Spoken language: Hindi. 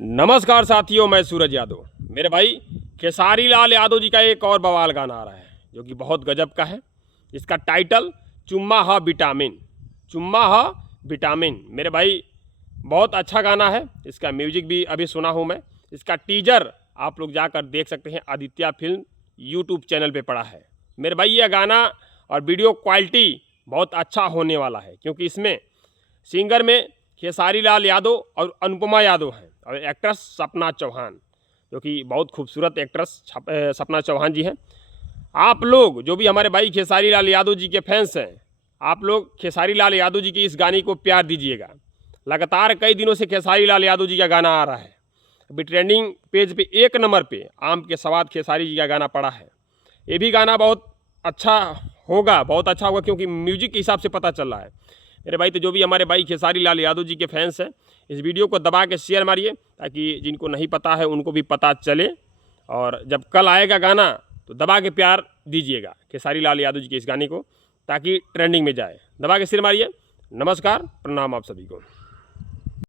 नमस्कार साथियों, मैं सूरज यादव। मेरे भाई खेसारी लाल यादव जी का एक और बवाल गाना आ रहा है जो कि बहुत गजब का है। इसका टाइटल चुम्मा हा विटामिन, चुम्मा हा विटामिन। मेरे भाई बहुत अच्छा गाना है। इसका म्यूजिक भी अभी सुना हूँ मैं। इसका टीजर आप लोग जाकर देख सकते हैं, आदित्य फिल्म यूट्यूब चैनल पे पड़ा है। मेरे भाई यह गाना और वीडियो क्वालिटी बहुत अच्छा होने वाला है, क्योंकि इसमें सिंगर में खेसारी लाल यादव और अनुपमा यादव हैं, और एक्ट्रेस सपना चौहान, जो कि बहुत खूबसूरत एक्ट्रेस सपना चौहान जी हैं। आप लोग जो भी हमारे भाई खेसारी लाल यादव जी के फैंस हैं, आप लोग खेसारी लाल यादव जी की इस गाने को प्यार दीजिएगा। लगातार कई दिनों से खेसारी लाल यादव जी का गाना आ रहा है। अभी ट्रेंडिंग पेज पे 1 नंबर पे आम के सवाद खेसारी जी का गाना पड़ा है। ये भी गाना बहुत अच्छा होगा, बहुत अच्छा होगा, क्योंकि म्यूजिक के हिसाब से पता चल रहा है। मेरे भाई तो जो भी हमारे भाई खेसारी लाल यादव जी के फैंस हैं, इस वीडियो को दबा के शेयर मारिए, ताकि जिनको नहीं पता है उनको भी पता चले। और जब कल आएगा गाना तो दबा के प्यार दीजिएगा खेसारी लाल यादव जी के इस गाने को, ताकि ट्रेंडिंग में जाए। दबा के शेयर मारिए। नमस्कार, प्रणाम आप सभी को।